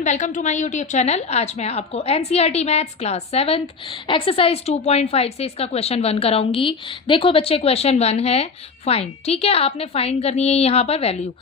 Everyone, welcome to my YouTube channel. आज मैं आपको NCERT maths class 7th exercise 2.5 से इसका क्वेश्चन 1 कराऊंगी। देखो बच्चे, क्वेश्चन 1 है फाइंड। ठीक है, आपने फाइंड करनी है यहाँ पर वैल्यू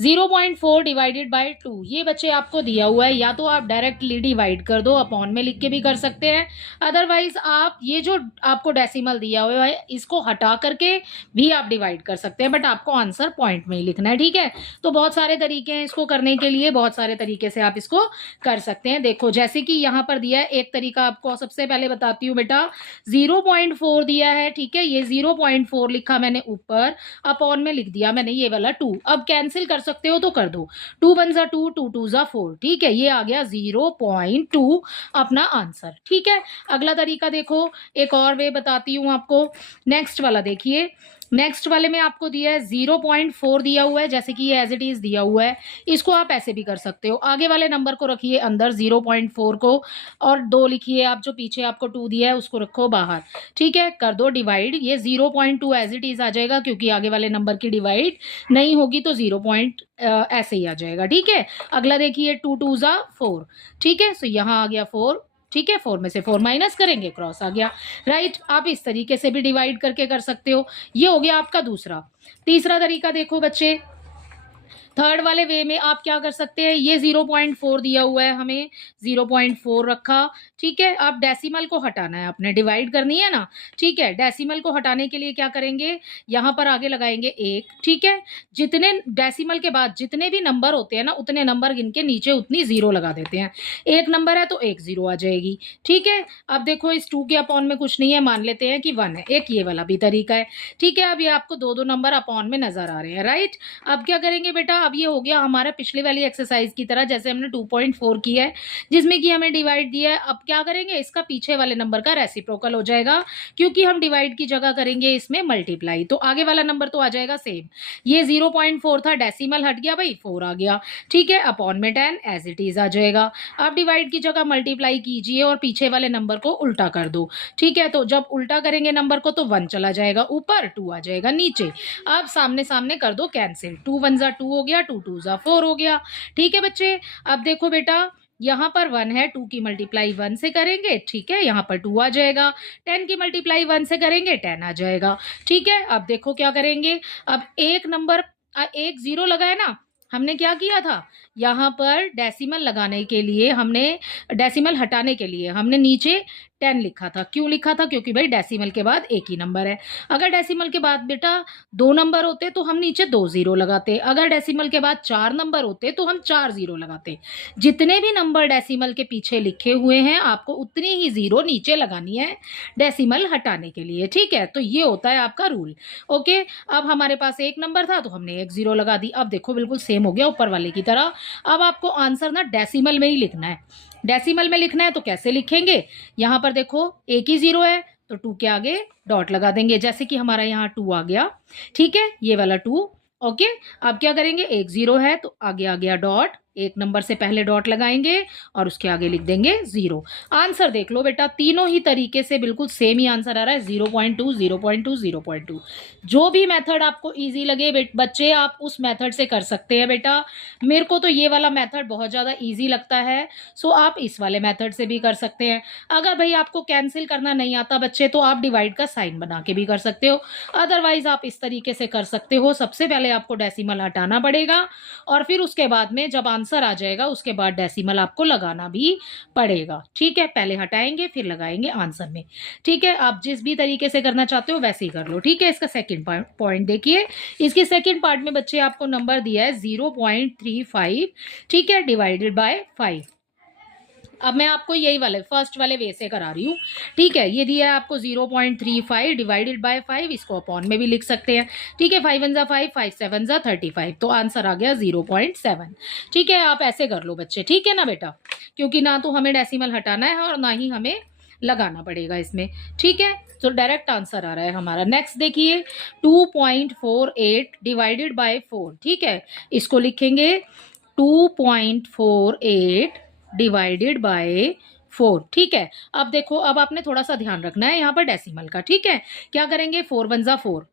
0.4 डिवाइडेड बाय 2। ये बच्चे आपको दिया हुआ है, या तो आप डायरेक्टली डिवाइड कर दो, अपॉन में लिख के भी कर सकते हैं। अदरवाइज आप ये जो आपको डेसिमल दिया हुआ है इसको हटा करके भी आप डिवाइड कर सकते हैं, बट आपको आंसर पॉइंट में ही लिखना है। ठीक है, तो बहुत सारे तरीके हैं इसको करने के लिए, बहुत सारे तरीके से आप इसको कर सकते हैं। देखो जैसे कि यहाँ पर दिया है, एक तरीका आपको सबसे पहले बताती हूँ बेटा। 0.4 दिया है, ठीक है, ये 0.4 लिखा मैंने ऊपर, अपॉन में लिख दिया मैंने ये वाला 2। अब कैंसिल कर सकते हो तो कर दो, 2 1 जा 2, 2 2 जा 4। ठीक है, ये आ गया 0.2 अपना आंसर। ठीक है, अगला तरीका देखो, एक और वे बताती हूँ आपको। नेक्स्ट वाला देखिए, नेक्स्ट वाले में आपको दिया है 0.4 दिया हुआ है, जैसे कि ये एज इट इज दिया हुआ है। इसको आप ऐसे भी कर सकते हो, आगे वाले नंबर को रखिए अंदर 0.4 को, और 2 लिखिए आप, जो पीछे आपको 2 दिया है उसको रखो बाहर। ठीक है, कर दो डिवाइड, ये 0.2 एज इट इज आ जाएगा, क्योंकि आगे वाले नंबर की डिवाइड नहीं होगी तो 0 ऐसे ही आ जाएगा। ठीक है, अगला देखिए 2 2 जा 4। ठीक है, सो यहाँ आ गया 4। ठीक है, 4 में से 4 माइनस करेंगे, क्रॉस आ गया। राइट, आप इस तरीके से भी डिवाइड करके कर सकते हो। ये हो गया आपका दूसरा। तीसरा तरीका देखो बच्चे, थर्ड वाले वे में आप क्या कर सकते हैं, ये 0.4 दिया हुआ है, हमें 0.4 रखा। ठीक है, अब डेसिमल को हटाना है, आपने डिवाइड करनी है ना। ठीक है, डेसिमल को हटाने के लिए क्या करेंगे, यहाँ पर आगे लगाएंगे 1। ठीक है, जितने डेसिमल के बाद जितने भी नंबर होते हैं ना, उतने नंबर गिन के नीचे उतनी 0 लगा देते हैं। 1 नंबर है तो 1 0 आ जाएगी। ठीक है, अब देखो इस 2 के अपॉन में कुछ नहीं है, मान लेते हैं कि 1 है। एक ये वाला भी तरीका है। ठीक है, अब ये आपको 2 नंबर अपॉन में नजर आ रहे हैं। राइट, अब क्या करेंगे बेटा, अब ये हो गया हमारा पिछले वाली एक्सरसाइज की तरह, जैसे हमने 2.4 की है जिसमें कि हमें डिवाइड दिया है। अब क्या करेंगे, इसका पीछे वाले नंबर का रेसिप्रोकल हो जाएगा, क्योंकि हम डिवाइड की जगह करेंगे इसमें मल्टीप्लाई, तो आगे वाला नंबर तो आ जाएगा सेम। ये 0.4 था, डेसिमल हट गया भाई, 4 आ गया। ठीक है, अपॉन में 10 एज इट इज आ जाएगा। अब डिवाइड की जगह मल्टीप्लाई कीजिए और पीछे वाले नंबर को उल्टा कर दो। ठीक है, तो जब उल्टा करेंगे नंबर को तो 1 चला जाएगा ऊपर, 2 आ जाएगा नीचे। अब सामने सामने कर दो कैंसिल, 2 1 जा 2 हो गया, 2 2 जा 4 हो गया। ठीक है बच्चे, अब देखो बेटा, यहाँ पर 1 है, 2 की मल्टीप्लाई 1 से करेंगे। ठीक है, यहाँ पर 2 आ जाएगा, 10 की मल्टीप्लाई 1 से करेंगे, 10 आ जाएगा। ठीक है, अब देखो क्या करेंगे, अब एक नंबर एक 0 लगा है ना, हमने क्या किया था, यहाँ पर डेसिमल लगाने के लिए, हमने डेसिमल हटाने के लिए हमने नीचे 10 लिखा था। क्यों लिखा था, क्योंकि भाई डेसिमल के बाद एक ही नंबर है। अगर डेसिमल के बाद बेटा 2 नंबर होते तो हम नीचे 2 0 लगाते, अगर डेसिमल के बाद 4 नंबर होते तो हम 4 0 लगाते। जितने भी नंबर डेसिमल के पीछे लिखे हुए हैं आपको उतनी ही 0 नीचे लगानी है डेसिमल हटाने के लिए। ठीक है, तो ये होता है आपका रूल। ओके, अब हमारे पास एक नंबर था तो हमने 1 0 लगा दी। अब देखो बिल्कुल सेम हो गया ऊपर वाले की तरह। अब आपको आंसर ना डेसिमल में ही लिखना है। डेसिमल में लिखना है तो कैसे लिखेंगे, यहाँ पर देखो एक ही 0 है तो 2 के आगे डॉट लगा देंगे, जैसे कि हमारा यहाँ 2 आ गया। ठीक है, ये वाला 2। ओके, अब क्या करेंगे, एक 0 है तो आगे आ गया डॉट, एक नंबर से पहले डॉट लगाएंगे और उसके आगे लिख देंगे 0। आंसर देख लो बेटा, तीनों ही तरीके से बिल्कुल सेम ही आंसर आ रहा है, 0.2 0.2 0.2। जो भी मेथड आपको इजी लगे बच्चे, आप उस मेथड से कर सकते हैं बेटा। मेरे को तो ये वाला मेथड बहुत ज़्यादा इजी लगता है, सो आप इस वाले मेथड से भी कर सकते हैं। अगर भाई आपको कैंसिल करना नहीं आता बच्चे, तो आप डिवाइड का साइन बना के भी कर सकते हो। अदरवाइज आप इस तरीके से कर सकते हो, सबसे पहले आपको डेसिमल हटाना पड़ेगा और फिर उसके बाद में जब आंसर आ जाएगा उसके बाद डेसिमल आपको लगाना भी पड़ेगा। ठीक है, पहले हटाएंगे फिर लगाएंगे आंसर में। ठीक है, आप जिस भी तरीके से करना चाहते हो वैसे ही कर लो। ठीक है, इसका सेकंड पॉइंट देखिए, इसके सेकंड पार्ट में बच्चे आपको नंबर दिया है 0.35। ठीक है, डिवाइडेड बाय 5। अब मैं आपको यही वाले फर्स्ट वाले वे से करा रही हूँ। ठीक है, ये दिया है आपको 0.35 डिवाइडेड बाय 5, इसको अपॉन में भी लिख सकते हैं। ठीक है, 5 1 जा 5, 5 7 जा 35, तो आंसर आ गया 0.7। ठीक है, आप ऐसे कर लो बच्चे। ठीक है ना बेटा, क्योंकि ना तो हमें डेसिमल हटाना है और ना ही हमें लगाना पड़ेगा इसमें। ठीक है, तो डायरेक्ट आंसर आ रहा है हमारा। नेक्स्ट देखिए, 2.48 डिवाइडेड बाय 4। ठीक है, इसको लिखेंगे 2.48 डिवाइडेड बाय 4। ठीक है, अब देखो, अब आपने थोड़ा सा ध्यान रखना है यहाँ पर डेसिमल का। ठीक है, क्या करेंगे, 4 1 जा 4।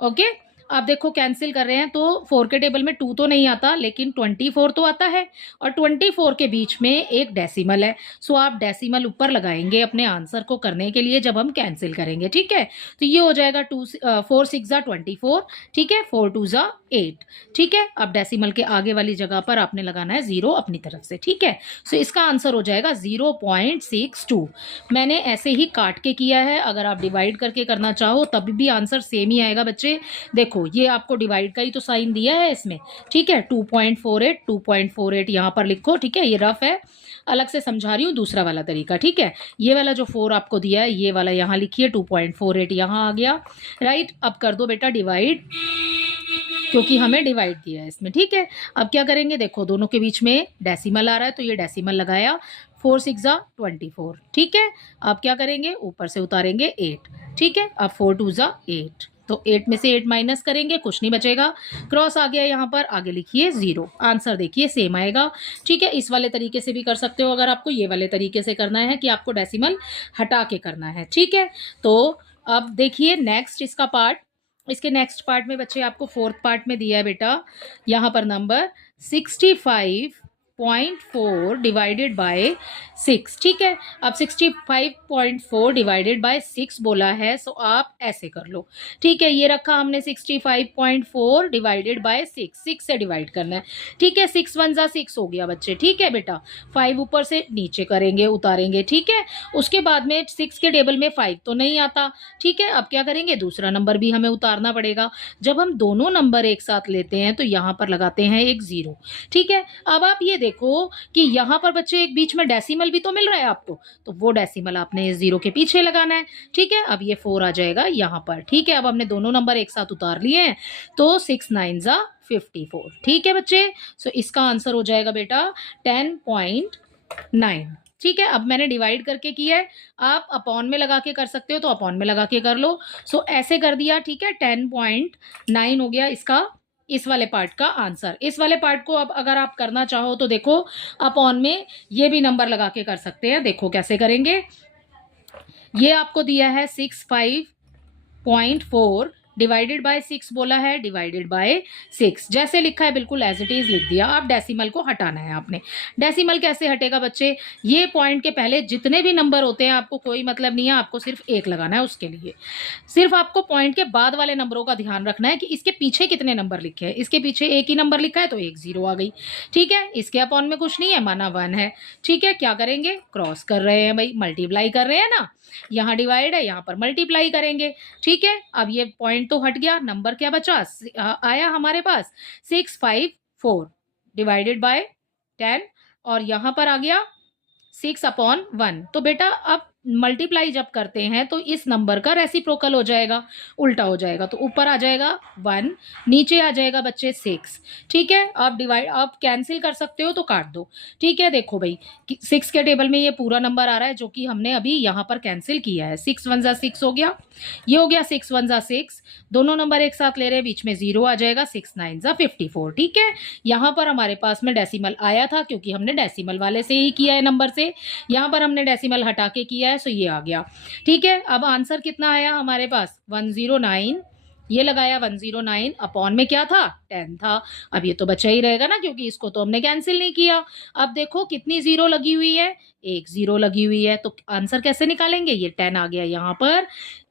ओके, आप देखो कैंसिल कर रहे हैं तो 4 के टेबल में 2 तो नहीं आता, लेकिन 24 तो आता है, और 24 के बीच में एक डेसिमल है। सो आप डेसिमल ऊपर लगाएंगे अपने आंसर को करने के लिए जब हम कैंसिल करेंगे, ठीक है। तो ये हो जाएगा 4 6 ज़ा 24, ठीक है, 4 2 ज़ा 8, ठीक है। अब डेसिमल के आगे वाली जगह पर आपने लगाना है 0 अपनी तरफ से, ठीक है। सो इसका आंसर हो जाएगा 0.62। मैंने ऐसे ही काट के किया है, अगर आप डिवाइड करके करना चाहो तब भी आंसर सेम ही आएगा बच्चे। देखो ये आपको डिवाइड का ही तो साइन दिया है इसमें, ठीक है। 2.48 यहाँ पर लिखो, ठीक है। ये रफ है, अलग से समझा रही हूँ दूसरा वाला तरीका, ठीक है। ये वाला जो 4 आपको दिया है ये वाला यहाँ लिखिए, 2.48 यहाँ आ गया, राइट। अब कर दो बेटा डिवाइड, क्योंकि हमें डिवाइड दिया है इसमें, ठीक है। अब क्या करेंगे, देखो दोनों के बीच में डेसिमल आ रहा है तो ये डेसिमल लगाया, 4 6 ज़ा 24, ठीक है। अब क्या करेंगे, ऊपर से उतारेंगे 8, ठीक है। अब 4 2 ज़ा 8, तो 8 में से 8 माइनस करेंगे, कुछ नहीं बचेगा, क्रॉस आ गया यहाँ पर, आगे लिखिए 0। आंसर देखिए सेम आएगा, ठीक है। इस वाले तरीके से भी कर सकते हो अगर आपको ये वाले तरीके से करना है कि आपको डेसिमल हटा के करना है, ठीक है। तो अब देखिए नेक्स्ट इसका पार्ट, इसके नेक्स्ट पार्ट में बच्चे आपको 4th पार्ट में दिया है बेटा, यहाँ पर नंबर 65.4 डिवाइडेड बाय 6, ठीक है। अब 65.4 डिवाइडेड बाय 6 बोला है, सो आप ऐसे कर लो, ठीक है। ये रखा हमने 65.4 डिवाइडेड बाय 6 से डिवाइड करना है, ठीक है। 6 1 ज़ा 6 हो गया बच्चे, ठीक है बेटा। 5 ऊपर से नीचे करेंगे, उतारेंगे, ठीक है। उसके बाद में 6 के टेबल में 5 तो नहीं आता, ठीक है। अब क्या करेंगे, दूसरा नंबर भी हमें उतारना पड़ेगा। जब हम दोनों नंबर एक साथ लेते हैं तो यहाँ पर लगाते हैं एक 0, ठीक है। अब आप ये देखो कि यहाँ पर बच्चे एक बीच में डेसिमल भी तो मिल रहा है आपको, तो वो डेसिमल आपने इस 0 के पीछे लगाना है, ठीक है। अब ये 4 आ जाएगा यहाँ पर, ठीक है। अब हमने दोनों नंबर एक साथ उतार लिए हैं, तो 6 9 ज़ा 54, ठीक है बच्चे। सो इसका आंसर हो जाएगा बेटा 10.9, ठीक है। अब मैंने डिवाइड करके किया है, आप अपॉन में लगा के कर सकते हो तो अपॉन में लगा के कर लो। सो ऐसे कर दिया, ठीक है। 10.9 हो गया इसका, इस वाले पार्ट का आंसर। इस वाले पार्ट को अब अगर आप करना चाहो तो देखो अपॉन में ये भी नंबर लगा के कर सकते हैं। देखो कैसे करेंगे, ये आपको दिया है 65.4 डिवाइडेड बाय 6 बोला है, डिवाइडेड बाय 6 जैसे लिखा है बिल्कुल एज इट इज लिख दिया। अब डेसिमल को हटाना है आपने। डेसिमल कैसे हटेगा बच्चे, ये पॉइंट के पहले जितने भी नंबर होते हैं आपको कोई मतलब नहीं है, आपको सिर्फ 1 लगाना है उसके लिए। सिर्फ आपको पॉइंट के बाद वाले नंबरों का ध्यान रखना है कि इसके पीछे कितने नंबर लिखे हैं। इसके पीछे एक ही नंबर लिखा है तो एक 0 आ गई, ठीक है। इसके अपॉन में कुछ नहीं है, माना 1 है, ठीक है। क्या करेंगे, क्रॉस कर रहे हैं भाई, मल्टीप्लाई कर रहे हैं ना, यहाँ डिवाइड है यहाँ पर मल्टीप्लाई करेंगे, ठीक है। अब ये पॉइंट तो हट गया, नंबर क्या बचा आया हमारे पास 654 डिवाइडेड बाय 10, और यहाँ पर आ गया 6/1। तो बेटा अब मल्टीप्लाई जब करते हैं तो इस नंबर का रेसिप्रोकल हो जाएगा, उल्टा हो जाएगा, तो ऊपर आ जाएगा 1, नीचे आ जाएगा बच्चे 6, ठीक है। आप डिवाइड, आप कैंसिल कर सकते हो तो काट दो, ठीक है। देखो भाई 6 के टेबल में ये पूरा नंबर आ रहा है जो कि हमने अभी यहाँ पर कैंसिल किया है। 6 1 ज़ा 6 हो गया, ये हो गया 6 1 ज़ा 6, दोनों नंबर एक साथ ले रहे हैं, बीच में 0 आ जाएगा, 6 9 ज़ा 54, ठीक है। यहाँ पर हमारे पास में डेसिमल आया था क्योंकि हमने डेसिमल वाले से ही किया है नंबर से, यहाँ पर हमने डेसिमल हटा के किया है, सो ये आ गया, ठीक है। अब आंसर कितना आया हमारे पास 109, ये लगाया 109, अपॉन में क्या था 10 था। अब ये तो बचा ही रहेगा ना क्योंकि इसको तो हमने कैंसिल नहीं किया। अब देखो कितनी 0 लगी हुई है, एक 0 लगी हुई है, तो आंसर कैसे निकालेंगे, ये 10 आ गया यहाँ पर।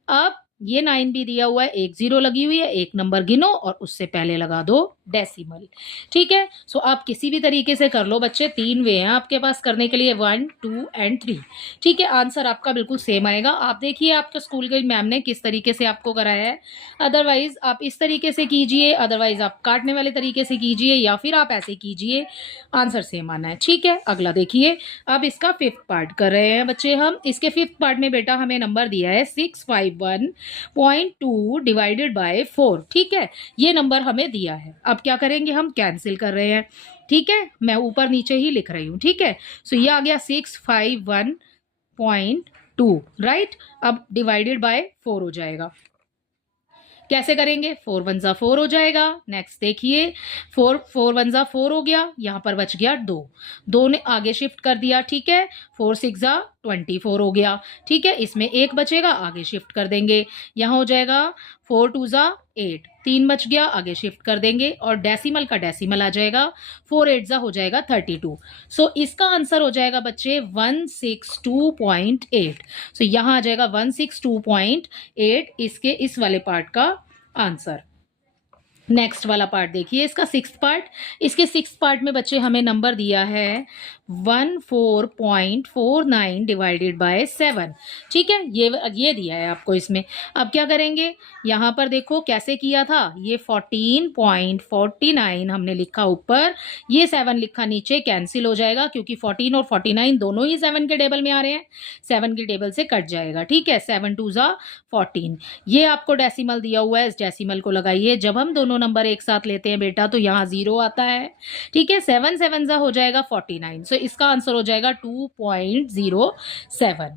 अब ये 9 भी दिया हुआ है, एक 0 लगी हुई है, एक नंबर गिनो और उससे पहले लगा दो डेसिमल, ठीक है। सो आप किसी भी तरीके से कर लो बच्चे, 3 वे हैं आपके पास करने के लिए, 1 2 एंड 3, ठीक है। आंसर आपका बिल्कुल सेम आएगा। आप देखिए आपके स्कूल के मैम ने किस तरीके से आपको कराया है, अदरवाइज आप इस तरीके से कीजिए, अदरवाइज आप काटने वाले तरीके से कीजिए, या फिर आप ऐसे कीजिए, आंसर सेम आना है, ठीक है। अगला देखिए, अब इसका 5th पार्ट कर रहे हैं बच्चे हम। इसके 5th पार्ट में बेटा हमें नंबर दिया है 651.2 डिवाइडेड बाय 4, ठीक है। ये नंबर हमें दिया है। अब क्या करेंगे, हम कैंसिल कर रहे हैं, ठीक है। मैं ऊपर नीचे ही लिख रही हूँ, ठीक है। सो ये आ गया 651.2, राइट। अब डिवाइडेड बाय 4 हो जाएगा, कैसे करेंगे, 4 1 ज़ा 4 हो जाएगा। नेक्स्ट देखिए 4 1 ज़ा 4 हो गया, यहाँ पर बच गया 2 ने आगे शिफ्ट कर दिया, ठीक है। 4 6 ज़ा 24 हो गया, ठीक है। इसमें एक बचेगा, आगे शिफ्ट कर देंगे, यहाँ हो जाएगा 4 2 ज़ा 8, 3 बच गया, आगे शिफ्ट कर देंगे और डेसिमल का डेसिमल आ जाएगा, 4 8 जा हो जाएगा 32। सो इसका आंसर हो जाएगा बच्चे 162.8। सो यहाँ आ जाएगा 162.8 इसके इस वाले पार्ट का आंसर। नेक्स्ट वाला पार्ट देखिए, इसका सिक्स्थ पार्ट। इसके सिक्स्थ पार्ट में बच्चे हमें नंबर दिया है 14.49 डिवाइडेड बाय 7। ठीक है, ये दिया है आपको इसमें। अब क्या करेंगे, यहाँ पर देखो कैसे किया था, ये 14.49 हमने लिखा ऊपर, ये 7 लिखा नीचे, कैंसिल हो जाएगा क्योंकि 14 और 49 दोनों ही 7 के टेबल में आ रहे हैं, 7 के टेबल से कट जाएगा। ठीक है, 7 2 जा 14। ये आपको डेसिमल दिया हुआ है, इस डेसिमल को लगाइए। जब हम दोनों नंबर एक साथ लेते हैं बेटा तो यहाँ 0 आता है। ठीक है, 7 7 जा हो जाएगा 49। सो इसका आंसर हो जाएगा 2.07।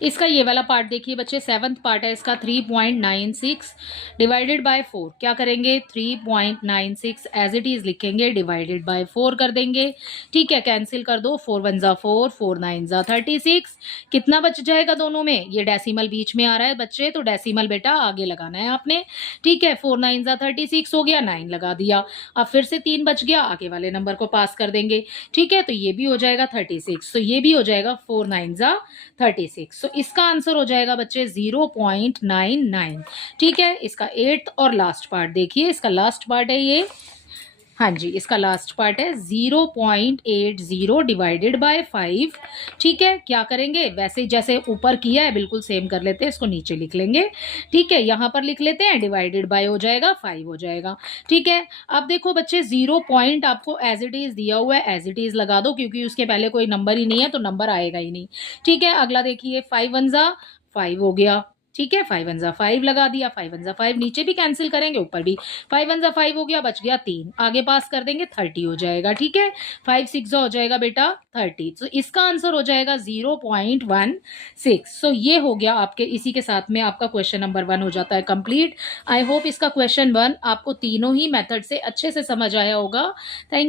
इसका ये वाला पार्ट देखिए बच्चे, सेवंथ पार्ट है इसका, 3.96 डिवाइडेड बाय 4। क्या करेंगे, 3.96 एज इट इज लिखेंगे, डिवाइडेड बाय 4 कर देंगे। ठीक है, कैंसिल कर दो, 4 1 जा 4, 4 9 जा 36। कितना बच जाएगा दोनों में, ये डेसिमल बीच में आ रहा है बच्चे, तो डेसिमल बेटा आगे लगाना है आपने। ठीक है, 4 9 जा 36 हो गया, 9 लगा दिया। अब फिर से 3 बच गया, आगे वाले नंबर को पास कर देंगे। ठीक है, तो ये भी हो जाएगा 36, तो ये भी हो जाएगा 4 9 जा 36। इसका आंसर हो जाएगा बच्चे 0.99। ठीक है, इसका 8th और लास्ट पार्ट देखिए, इसका लास्ट पार्ट है ये, हाँ जी, इसका लास्ट पार्ट है 0.80 डिवाइडेड बाय 5। ठीक है, क्या करेंगे, वैसे जैसे ऊपर किया है बिल्कुल सेम कर लेते हैं, इसको नीचे लिख लेंगे। ठीक है, यहाँ पर लिख लेते हैं, डिवाइडेड बाय हो जाएगा 5 हो जाएगा। ठीक है, अब देखो बच्चे 0 पॉइंट आपको एज इट इज दिया हुआ है, एज इट इज लगा दो क्योंकि उसके पहले कोई नंबर ही नहीं है तो नंबर आएगा ही नहीं। ठीक है, अगला देखिए, 5 1 जा 5 हो गया। ठीक है, 5 1 जा 5 लगा दिया, 5 1 जा 5, नीचे भी कैंसिल करेंगे ऊपर भी, 5 1 जा 5 हो गया, बच गया 3, आगे पास कर देंगे 30 हो जाएगा। ठीक है, 5 6 जा हो जाएगा बेटा 30। तो इसका आंसर हो जाएगा 0.16। सो ये हो गया आपके, इसी के साथ में आपका क्वेश्चन नंबर 1 हो जाता है कंप्लीट। आई होप इसका क्वेश्चन 1 आपको तीनों ही मेथड से अच्छे से समझ आया होगा। थैंक